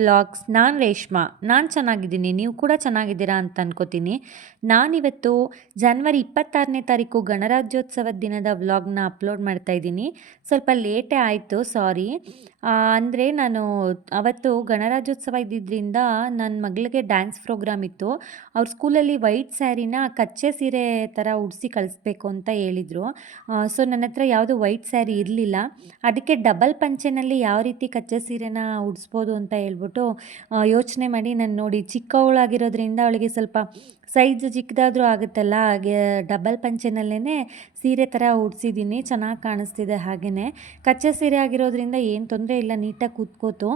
Vlogs. ನಾನು ರೇಷ್ಮಾ. ನಾನು ಚೆನ್ನಾಗಿದ್ದೀನಿ, ನೀವು ಕೂಡ ಚೆನ್ನಾಗಿದ್ದೀರಾ ಅಂತ ಅನ್ಕೋತೀನಿ. ನಾನಿವತ್ತು ಜನವರಿ 26ನೇ ತಾರೀಕು ಗಣರಾಜ್ಯೋತ್ಸವದ ದಿನದ ವ್ಲಾಗ್ನ ಅಪ್ಲೋಡ್ ಮಾಡ್ತಾ ಇದ್ದೀನಿ. ಸ್ವಲ್ಪ ಲೇಟೇ ಆಯಿತು, ಸಾರಿ. ಅಂದರೆ ನಾನು ಅವತ್ತು ಗಣರಾಜ್ಯೋತ್ಸವ ಇದ್ದಿದ್ದರಿಂದ ನನ್ನ ಮಗಳಿಗೆ ಡ್ಯಾನ್ಸ್ ಪ್ರೋಗ್ರಾಮ್ ಇತ್ತು. ಅವ್ರ ಸ್ಕೂಲಲ್ಲಿ ವೈಟ್ ಸ್ಯಾರಿನ ಕಚ್ಚೆ ಸೀರೆ ಥರ ಉಡಿಸಿ ಕಳಿಸ್ಬೇಕು ಅಂತ ಹೇಳಿದರು. ಸೊ ನನ್ನ ಹತ್ರ ಯಾವುದು ವೈಟ್ ಸ್ಯಾರಿ ಇರಲಿಲ್ಲ. ಅದಕ್ಕೆ ಡಬಲ್ ಪಂಚೆನಲ್ಲಿ ಯಾವ ರೀತಿ ಕಚ್ಚೆ ಸೀರೆನ ಉಡಿಸ್ಬೋದು ಅಂತ ಹೇಳ್ಬಿಟ್ಟು ಯೋಚನೆ ಮಾಡಿ, ನಾನು ನೋಡಿ ಚಿಕ್ಕವಳಾಗಿರೋದ್ರಿಂದ ಅವಳಿಗೆ ಸ್ವಲ್ಪ ಸೈಜ್ ಚಿಕ್ಕದಾದರೂ ಆಗುತ್ತಲ್ಲ, ಹಾಗೆ ಡಬಲ್ ಪಂಚೆನಲ್ಲೇ ಸೀರೆ ಥರ ಉಡ್ಸಿದ್ದೀನಿ. ಚೆನ್ನಾಗಿ ಕಾಣಿಸ್ತಿದೆ. ಹಾಗೆಯೇ ಕಚ್ಚೆ ಸೀರೆ ಆಗಿರೋದ್ರಿಂದ ಏನು ತೊಂದರೆ ಇಲ್ಲ, ನೀಟಾಗಿ ಕೂತ್ಕೋತು.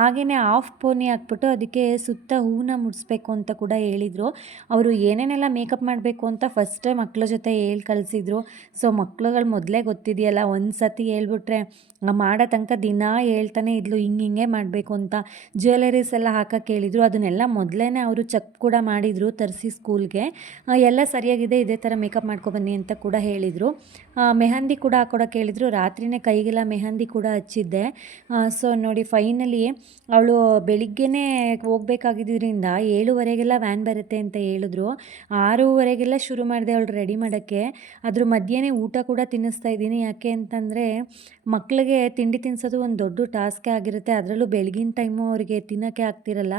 ಹಾಗೆಯೇ ಹಾಫ್ ಪೋನಿ ಹಾಕ್ಬಿಟ್ಟು ಅದಕ್ಕೆ ಸುತ್ತ ಹೂವನ್ನ ಮುಡಿಸ್ಬೇಕು ಅಂತ ಕೂಡ ಹೇಳಿದರು. ಅವರು ಏನೇನೆಲ್ಲ ಮೇಕಪ್ ಮಾಡಬೇಕು ಅಂತ ಫಸ್ಟೇ ಮಕ್ಕಳ ಜೊತೆ ಹೇಳಿ ಕಳಿಸಿದ್ರು. ಸೊ ಮಕ್ಳುಗಳು ಮೊದಲೇ ಗೊತ್ತಿದೆಯಲ್ಲ, ಒಂದು ಸತಿ ಹೇಳ್ಬಿಟ್ರೆ ಮಾಡೋ ತನಕ ದಿನ ಹೇಳ್ತಾನೆ ಇದ್ಲು, ಹಿಂಗೆ ಮಾಡಬೇಕು ಅಂತ. ಜ್ಯುವೆಲರೀಸ್ ಎಲ್ಲ ಹಾಕಕ್ಕೆ ಹೇಳಿದರು. ಅದನ್ನೆಲ್ಲ ಮೊದಲೇ ಅವರು ಚೆಕ್ ಕೂಡ ಮಾಡಿದರು ತರಿಸಿ ಸ್ಕೂಲ್ಗೆ. ಎಲ್ಲ ಸರಿಯಾಗಿದೆ, ಇದೇ ಥರ ಮೇಕಪ್ ಮಾಡ್ಕೊಬನ್ನಿ ಅಂತ ಕೂಡ ಹೇಳಿದರು. ಮೆಹಂದಿ ಕೂಡ ಹಾಕೊಡೋಕೆ ಹೇಳಿದರು. ರಾತ್ರಿಯೇ ಕೈಗೆಲ್ಲ ಮೆಹಂದಿ ಕೂಡ ಹಚ್ಚಿದ್ದೆ. ಸೊ ನೋಡಿ ಫೈನಲಿ ಅವಳು ಬೆಳಿಗ್ಗೆನೇ ಹೋಗ್ಬೇಕಾಗಿದ್ದರಿಂದ 7:30ಗೆಲ್ಲ ವ್ಯಾನ್ ಬರುತ್ತೆ ಅಂತ ಹೇಳಿದ್ರು. 6:30ಗೆಲ್ಲ ಶುರು ಮಾಡಿದೆ ಅವಳು ರೆಡಿ ಮಾಡೋಕ್ಕೆ. ಅದ್ರ ಮಧ್ಯೆನೇ ಊಟ ಕೂಡ ತಿನ್ನಿಸ್ತಾ ಇದ್ದೀನಿ. ಯಾಕೆ ಅಂತಂದರೆ ಮಕ್ಕಳಿಗೆ ತಿಂಡಿ ತಿನ್ನಿಸೋದು ಒಂದು ದೊಡ್ಡ ಟಾಸ್ಕೇ ಆಗಿರುತ್ತೆ. ಅದರಲ್ಲೂ ಬೆಳಗಿನ ಟೈಮು ಅವರಿಗೆ ತಿನ್ನೋಕ್ಕೆ ಆಗ್ತಿರಲ್ಲ.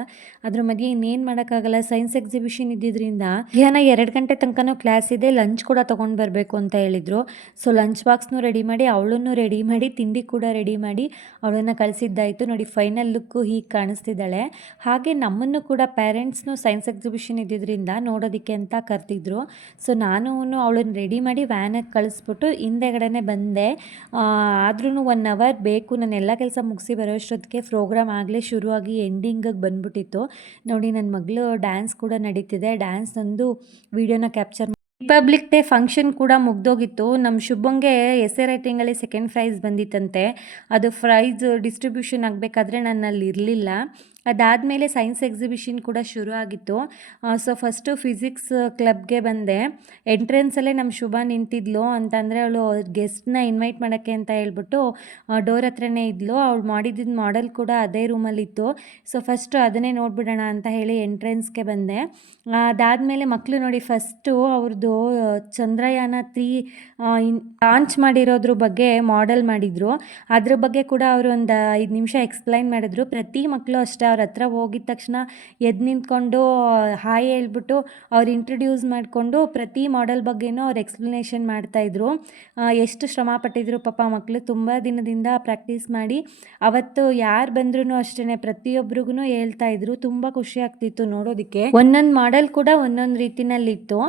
ಅದ್ರ ಮಧ್ಯೆ ಇನ್ನೇನು ಮಾಡೋಕ್ಕಾಗಲ್ಲ. ಸೈನ್ಸ್ ಎಕ್ಸಿಬಿಷನ್ ಇದ್ದಿದ್ದರಿಂದ ಮಧ್ಯಾಹ್ನ 2 ಗಂಟೆ ತನಕನೂ ಕ್ಲಾಸ್ ಇದೆ, ಲಂಚ್ ಕೂಡ ತೊಗೊಂಡು ಬರಬೇಕು ಅಂತ ಹೇಳಿದರು. ಸೊ ಲಂಚ್ ಬಾಕ್ಸ್ನೂ ರೆಡಿ ಮಾಡಿ, ಅವಳನ್ನು ರೆಡಿ ಮಾಡಿ, ತಿಂಡಿ ಕೂಡ ರೆಡಿ ಮಾಡಿ ಅವಳನ್ನು ಕಳಿಸಿದ್ದಾಯಿತು. ನೋಡಿ ಫೈನಲ್ ಲುಕ್ಕು ಹೀಗೆ ಕಾಣಿಸ್ತಿದ್ದಾಳೆ. ಹಾಗೆ ನಮ್ಮನ್ನು ಕೂಡ ಪೇರೆಂಟ್ಸ್ನು ಸೈನ್ಸ್ ಎಕ್ಸಿಬಿಷನ್ ಇದ್ದಿದ್ದರಿಂದ ನೋಡೋದಕ್ಕೆ ಅಂತ ಕರೆದಿದ್ರು. ಸೊ ನಾನು ಅವಳನ್ನು ರೆಡಿ ಮಾಡಿ ವ್ಯಾನಾಗಿ ಕಳಿಸ್ಬಿಟ್ಟು ಹಿಂದೆಗಡೆನೇ ಬಂದೆ. ಆದ್ರೂ 1 ಅವರ್ ಬೇಕು, ನಾನು ಎಲ್ಲ ಕೆಲಸ ಮುಗಿಸಿ ಬರೋಷ್ಟೊತ್ತಿಗೆ ಪ್ರೋಗ್ರಾಮ್ ಆಗಲೇ ಶುರುವಾಗಿ ಎಂಡಿಂಗಿಗೆ ಬಂದ್ಬಿಟ್ಟಿತ್ತು. ನೋಡಿ ನನ್ನ ಮಗಳು ಡ್ಯಾನ್ಸ್ ಕೂಡ ನಡೀತಿದೆ. ಡ್ಯಾನ್ಸ್ ಒಂದು ವಿಡಿಯೋನ ಕ್ಯಾಪ್ಚರ್ ರಿಪಬ್ಲಿಕ್ ಡೇ ಫಂಕ್ಷನ್ ಕೂಡ ಮುಗ್ದೋಗಿತ್ತು. ನಮ್ಮ ಶುಭಂಗೆ ಎಸ್ಸೆ ರೈಟಿಂಗಲ್ಲಿ 2nd ಪ್ರೈಸ್ ಬಂದಿತ್ತಂತೆ. ಅದು ಪ್ರೈಸ್ ಡಿಸ್ಟ್ರಿಬ್ಯೂಷನ್ ಆಗಬೇಕಾದ್ರೆ ನಾನು ಅಲ್ಲಿ ಇರಲಿಲ್ಲ. ಅದಾದಮೇಲೆ ಸೈನ್ಸ್ ಎಕ್ಸಿಬಿಷನ್ ಕೂಡ ಶುರು ಆಗಿತ್ತು. ಸೊ ಫಸ್ಟು ಫಿಸಿಕ್ಸ್ ಕ್ಲಬ್ಗೆ ಬಂದೆ. ಎಂಟ್ರೆನ್ಸಲ್ಲೇ ನಮ್ಮ ಶುಭ ನಿಂತಿದ್ಲು. ಅಂತಂದರೆ ಅವಳು ಗೆಸ್ಟ್ನ ಇನ್ವೈಟ್ ಮಾಡೋಕ್ಕೆ ಅಂತ ಹೇಳ್ಬಿಟ್ಟು ಡೋರ್ ಹತ್ರನೇ ಇದ್ಲು. ಅವಳು ಮಾಡಿದ್ದ ಮಾಡೆಲ್ ಕೂಡ ಅದೇ ರೂಮಲ್ಲಿತ್ತು. ಸೊ ಫಸ್ಟು ಅದನ್ನೇ ನೋಡಿಬಿಡೋಣ ಅಂತ ಹೇಳಿ ಎಂಟ್ರೆನ್ಸ್ಗೆ ಬಂದೆ. ಅದಾದಮೇಲೆ ಮಕ್ಕಳು ನೋಡಿ ಫಸ್ಟು ಅವ್ರದ್ದು ಚಂದ್ರಯಾನ 3 ಲಾಂಚ್ ಮಾಡಿರೋದ್ರ ಬಗ್ಗೆ ಮಾಡೆಲ್ ಮಾಡಿದರು. ಅದ್ರ ಬಗ್ಗೆ ಕೂಡ ಅವರು ಒಂದು 5 ನಿಮಿಷ ಎಕ್ಸ್ಪ್ಲೈನ್ ಮಾಡಿದ್ರು. ಪ್ರತಿ ಮಕ್ಕಳು ಅಷ್ಟೇ ಅವ್ರ ಹತ್ರ ಹೋಗಿದ ತಕ್ಷಣ ಎದ್ದು ನಿಂತ್ಕೊಂಡು ಹಾಯ್ ಹೇಳ್ಬಿಟ್ಟು ಅವ್ರು ಇಂಟ್ರಡ್ಯೂಸ್ ಮಾಡಿಕೊಂಡು ಪ್ರತಿ ಮಾಡೆಲ್ ಬಗ್ಗೆನೂ ಅವ್ರು ಎಕ್ಸ್ಪ್ಲನೇಷನ್ ಮಾಡ್ತಾಯಿದ್ರು. ಎಷ್ಟು ಶ್ರಮ ಪಟ್ಟಿದ್ರು ಪಾಪ ಮಕ್ಕಳು. ತುಂಬ ದಿನದಿಂದ ಪ್ರಾಕ್ಟೀಸ್ ಮಾಡಿ ಅವತ್ತು ಯಾರು ಬಂದ್ರೂ ಅಷ್ಟೇ ಪ್ರತಿಯೊಬ್ಬರಿಗೂ ಹೇಳ್ತಾಯಿದ್ರು. ತುಂಬ ಖುಷಿ ಆಗ್ತಿತ್ತು ನೋಡೋದಕ್ಕೆ. ಒಂದೊಂದು ಮಾಡೆಲ್ ಕೂಡ ಒಂದೊಂದು ರೀತಿನಲ್ಲಿತ್ತು.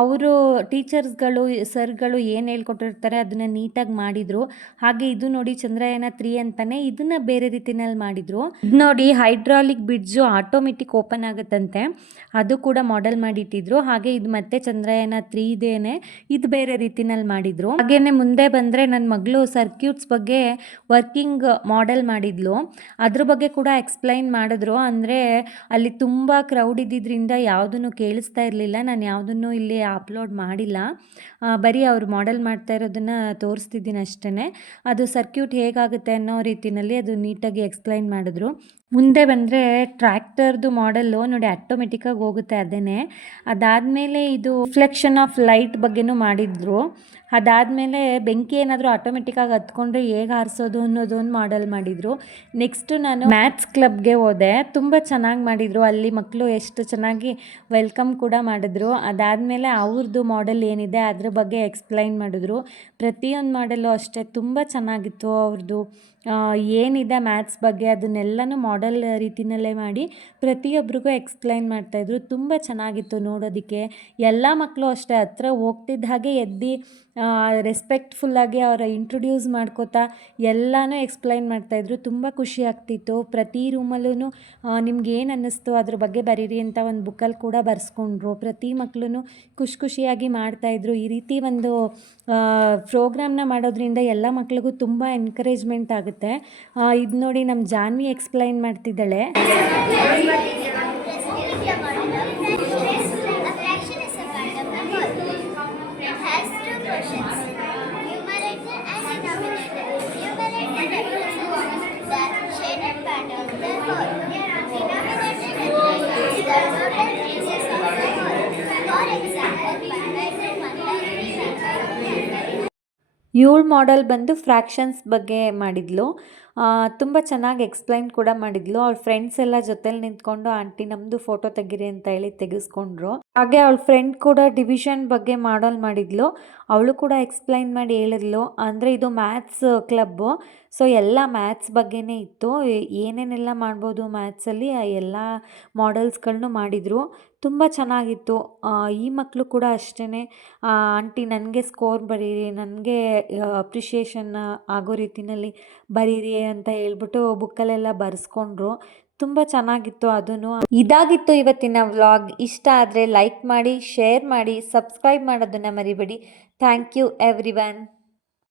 ಅವರು ಟೀಚರ್ಸ್ಗಳು ಸರ್ಗಳು ಏನು ಹೇಳ್ಕೊಟ್ಟಿರ್ತಾರೆ ಅದನ್ನು ನೀಟಾಗಿ ಮಾಡಿದರು. ಹಾಗೆ ಇದು ನೋಡಿ ಚಂದ್ರಯಾನ 3 ಅಂತಾನೆ ಇದನ್ನು ಬೇರೆ ರೀತಿನಲ್ಲಿ ಮಾಡಿದರು. ಇದು ನೋಡಿ ಹೈಡ್ರಾಲಿಕ್ ಬ್ರಿಡ್ಜು ಆಟೋಮೆಟಿಕ್ ಓಪನ್ ಆಗುತ್ತಂತೆ, ಅದು ಕೂಡ ಮಾಡೆಲ್ ಮಾಡಿಟ್ಟಿದ್ರು. ಹಾಗೆ ಇದು ಮತ್ತೆ ಚಂದ್ರಯಾನ 3 ಇದೇನೆ, ಇದು ಬೇರೆ ರೀತಿನಲ್ಲಿ ಮಾಡಿದರು. ಹಾಗೇನೆ ಮುಂದೆ ಬಂದರೆ ನನ್ನ ಮಗಳು ಸರ್ಕ್ಯೂಟ್ಸ್ ಬಗ್ಗೆ ವರ್ಕಿಂಗ್ ಮಾಡೆಲ್ ಮಾಡಿದ್ಲು. ಅದ್ರ ಬಗ್ಗೆ ಕೂಡ ಎಕ್ಸ್ಪ್ಲೈನ್ ಮಾಡಿದ್ರು. ಅಂದರೆ ಅಲ್ಲಿ ತುಂಬ ಕ್ರೌಡ್ ಇದ್ದಿದ್ದರಿಂದ ಯಾವುದನ್ನು ಕೇಳಿಸ್ತಾ ಇರಲಿಲ್ಲ. ನಾನು ಯಾವುದನ್ನು ಇಲ್ಲಿ ಅಪ್ಲೋಡ್ ಮಾಡಿಲ್ಲ, ಬರೀ ಅವ್ರು ಮಾಡೆಲ್ ಮಾಡ್ತಾ ಇರೋದನ್ನು ತೋರಿಸ್ತಿದ್ದೀನಿ ಅಷ್ಟೇ. ಅದು ಸರ್ಕ್ಯೂಟ್ ಹೇಗಾಗುತ್ತೆ ಅನ್ನೋ ರೀತಿಯಲ್ಲಿ ಅದು ನೀಟಾಗಿ ಎಕ್ಸ್ಪ್ಲೈನ್ ಮಾಡಿದ್ರು. ಮುಂದೆ ಬಂದರೆ ಟ್ರ್ಯಾಕ್ಟರ್ದು ಮಾಡೆಲ್ಲು ನೋಡಿ ಆಟೋಮೆಟಿಕ್ಕಾಗಿ ಹೋಗುತ್ತೆ ಅದೇನೆ. ಅದಾದಮೇಲೆ ಇದು ರಿಫ್ಲೆಕ್ಷನ್ ಆಫ್ ಲೈಟ್ ಬಗ್ಗೆನೂ ಮಾಡಿದ್ರು. ಅದಾದಮೇಲೆ ಬೆಂಕಿ ಏನಾದರೂ ಆಟೋಮೆಟಿಕ್ಕಾಗಿ ಹತ್ಕೊಂಡ್ರೆ ಹೇಗೆ ಆರಿಸೋದು ಅನ್ನೋದೊಂದು ಮಾಡೆಲ್ ಮಾಡಿದರು. ನೆಕ್ಸ್ಟು ನಾನು ಮ್ಯಾಥ್ಸ್ ಕ್ಲಬ್ಗೆ ಹೋದೆ. ತುಂಬ ಚೆನ್ನಾಗಿ ಮಾಡಿದರು. ಅಲ್ಲಿ ಮಕ್ಕಳು ಎಷ್ಟು ಚೆನ್ನಾಗಿ ವೆಲ್ಕಮ್ ಕೂಡ ಮಾಡಿದ್ರು. ಅದಾದಮೇಲೆ ಅವ್ರದ್ದು ಮಾಡೆಲ್ ಏನಿದೆ ಅದ್ರ ಬಗ್ಗೆ ಎಕ್ಸ್ಪ್ಲೈನ್ ಮಾಡಿದ್ರು. ಪ್ರತಿಯೊಂದು ಮಾಡೆಲ್ಲು ಅಷ್ಟೇ ತುಂಬ ಚೆನ್ನಾಗಿತ್ತು ಅವ್ರದ್ದು. ಏನಿದೆ ಮ್ಯಾಥ್ಸ್ ಬಗ್ಗೆ ಅದನ್ನೆಲ್ಲನೂ ಮಾಡೆಲ್ ರೀತಿಯಲ್ಲೇ ಮಾಡಿ ಪ್ರತಿಯೊಬ್ಬರಿಗೂ ಎಕ್ಸ್ಪ್ಲೈನ್ ಮಾಡ್ತಾಯಿದ್ರು. ತುಂಬ ಚೆನ್ನಾಗಿತ್ತು ನೋಡೋದಕ್ಕೆ. ಎಲ್ಲ ಮಕ್ಕಳು ಅಷ್ಟೇ ಹತ್ರ ಹೋಗ್ತಿದ್ದ ಹಾಗೆ ಎದ್ದು ರೆಸ್ಪೆಕ್ಟ್ಫುಲ್ಲಾಗಿ ಅವರ ಇಂಟ್ರೊಡ್ಯೂಸ್ ಮಾಡ್ಕೋತಾ ಎಲ್ಲನೂ ಎಕ್ಸ್ಪ್ಲೈನ್ ಮಾಡ್ತಾಯಿದ್ರು. ತುಂಬ ಖುಷಿ ಆಗ್ತಿತ್ತು. ಪ್ರತಿ ರೂಮಲ್ಲೂ ನಿಮ್ಗೆ ಏನು ಅನ್ನಿಸ್ತು ಅದ್ರ ಬಗ್ಗೆ ಬರೀರಿ ಅಂತ ಒಂದು ಬುಕ್ಕಲ್ಲಿ ಕೂಡ ಬರೆಸ್ಕೊಂಡ್ರು. ಪ್ರತಿ ಮಕ್ಕಳು ಖುಷಿಯಾಗಿ ಮಾಡ್ತಾಯಿದ್ರು. ಈ ರೀತಿ ಒಂದು ಪ್ರೋಗ್ರಾಮ್ನ ಮಾಡೋದ್ರಿಂದ ಎಲ್ಲ ಮಕ್ಳಿಗೂ ತುಂಬ ಎನ್ಕರೇಜ್ಮೆಂಟ್ ಆಗುತ್ತೆ. ಇದು ನೋಡಿ ನಮ್ಮ ಜಾನ್ವಿ ಎಕ್ಸ್ಪ್ಲೈನ್ ಮಾಡ್ತಿದ್ದಾಳೆ. ಇವಳ ಮಾಡೆಲ್ ಬಂದು ಫ್ರ್ಯಾಕ್ಷನ್ಸ್ ಬಗ್ಗೆ ಮಾಡಿದ್ಲು. ತುಂಬ ಚೆನ್ನಾಗಿ ಎಕ್ಸ್ಪ್ಲೈನ್ ಕೂಡ ಮಾಡಿದ್ಲು. ಅವಳ ಫ್ರೆಂಡ್ಸ್ ಎಲ್ಲ ಜೊತೆಲಿ ನಿಂತ್ಕೊಂಡು ಆಂಟಿ ನಮ್ಮದು ಫೋಟೋ ತೆಗೀರಿ ಅಂತ ಹೇಳಿ ತೆಗೆಸ್ಕೊಂಡ್ರು. ಹಾಗೆ ಅವಳ ಫ್ರೆಂಡ್ ಕೂಡ ಡಿವಿಷನ್ ಬಗ್ಗೆ ಮಾಡೆಲ್ ಮಾಡಿದ್ಲು. ಅವಳು ಕೂಡ ಎಕ್ಸ್ಪ್ಲೈನ್ ಮಾಡಿ ಹೇಳಿದ್ಲು. ಅಂದರೆ ಇದು ಮ್ಯಾಥ್ಸ್ ಕ್ಲಬ್ಬು, ಸೊ ಎಲ್ಲ ಮ್ಯಾಥ್ಸ್ ಬಗ್ಗೆನೇ ಇತ್ತು. ಏನೇನೆಲ್ಲ ಮಾಡ್ಬೋದು ಮ್ಯಾಥ್ಸಲ್ಲಿ ಎಲ್ಲ ಮಾಡೆಲ್ಸ್ಗಳನ್ನೂ ಮಾಡಿದರು. ತುಂಬ ಚೆನ್ನಾಗಿತ್ತು. ಈ ಮಕ್ಕಳು ಕೂಡ ಅಷ್ಟೇ ಆಂಟಿ ನನಗೆ ಸ್ಕೋರ್ ಬರೀರಿ, ನನಗೆ ಅಪ್ರಿಷಿಯೇಷನ್ ಆಗೋ ರೀತಿಯಲ್ಲಿ ಬರೀರಿ ಅಂತ ಹೇಳ್ಬಿಟ್ಟು ಬುಕ್ಕಲ್ಲೆಲ್ಲ ಬರೆಸ್ಕೊಂಡ್ರು. ತುಂಬ ಚೆನ್ನಾಗಿತ್ತು ಅದೂ. ಇದಾಗಿತ್ತು ಇವತ್ತಿನ ವ್ಲಾಗ್. ಇಷ್ಟ ಆದರೆ ಲೈಕ್ ಮಾಡಿ, ಶೇರ್ ಮಾಡಿ, ಸಬ್ಸ್ಕ್ರೈಬ್ ಮಾಡೋದನ್ನು ಮರಿಬೇಡಿ. Thank you everyone.